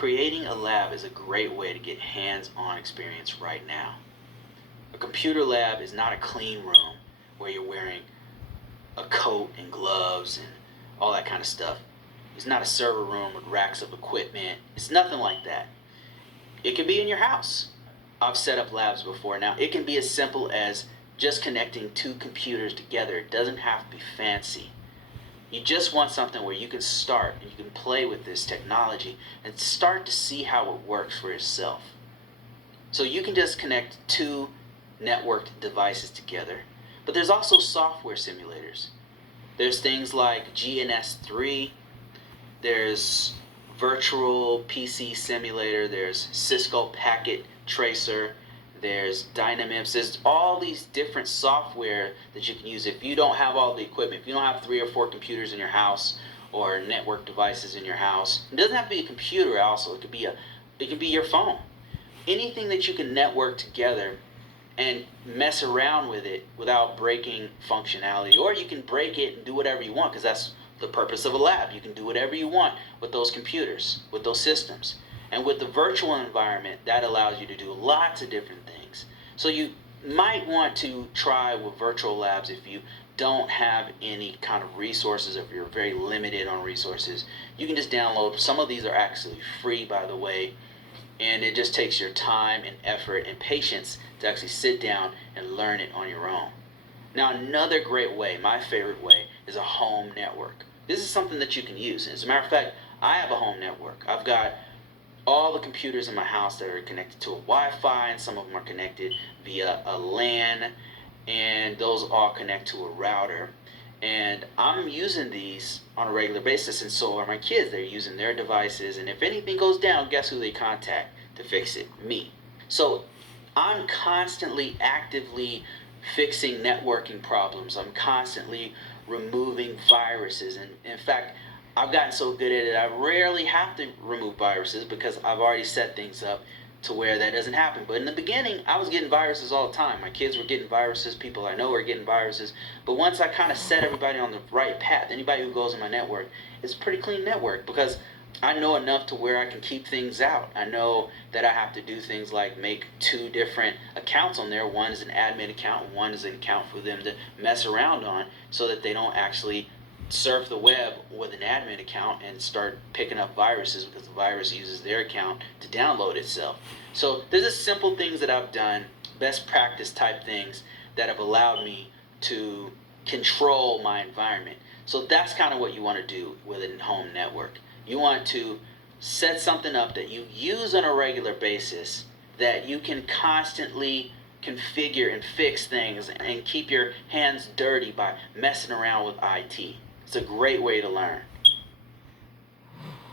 Creating a lab is a great way to get hands-on experience right now. A computer lab is not a clean room where you're wearing a coat and gloves and all that kind of stuff. It's not a server room with racks of equipment. It's nothing like that. It can be in your house. I've set up labs before. Now, it can be as simple as just connecting two computers together. It doesn't have to be fancy. You just want something where you can start and you can play with this technology and start to see how it works for yourself. So you can just connect two networked devices together. But there's also software simulators. There's things like GNS3, there's Virtual PC Simulator, there's Cisco Packet Tracer, there's Dynamics. There's all these different software that you can use if you don't have all the equipment. If you don't have 3 or 4 computers in your house or network devices in your house. It doesn't have to be a computer also. It could be your phone. Anything that you can network together and mess around with it without breaking functionality. Or you can break it and do whatever you want, because that's the purpose of a lab. You can do whatever you want with those computers, with those systems. And with the virtual environment, that allows you to do lots of different things. So you might want to try with virtual labs if you don't have any kind of resources, if you're very limited on resources. You can just download. Some of these are actually free, by the way, and it just takes your time and effort and patience to actually sit down and learn it on your own. Now, another great way, my favorite way, is a home network. This is something that you can use. As a matter of fact, I have a home network. I've got all the computers in my house that are connected to a Wi-Fi, and some of them are connected via a LAN, and those all connect to a router. And I'm using these on a regular basis, and so are my kids. They're using their devices, and if anything goes down, guess who they contact to fix it? Me. So I'm constantly, actively fixing networking problems. I'm constantly removing viruses, and in fact, I've gotten so good at it, I rarely have to remove viruses because I've already set things up to where that doesn't happen. But in the beginning, I was getting viruses all the time. My kids were getting viruses, people I know were getting viruses. But once I kind of set everybody on the right path, anybody who goes in my network, it's a pretty clean network because I know enough to where I can keep things out. I know that I have to do things like make 2 different accounts on there. One is an admin account, and one is an account for them to mess around on, so that they don't actually surf the web with an admin account and start picking up viruses, because the virus uses their account to download itself. So there's just simple things that I've done, best practice type things that have allowed me to control my environment. So that's kind of what you want to do with a home network. You want to set something up that you use on a regular basis, that you can constantly configure and fix things and keep your hands dirty by messing around with IT. It's a great way to learn.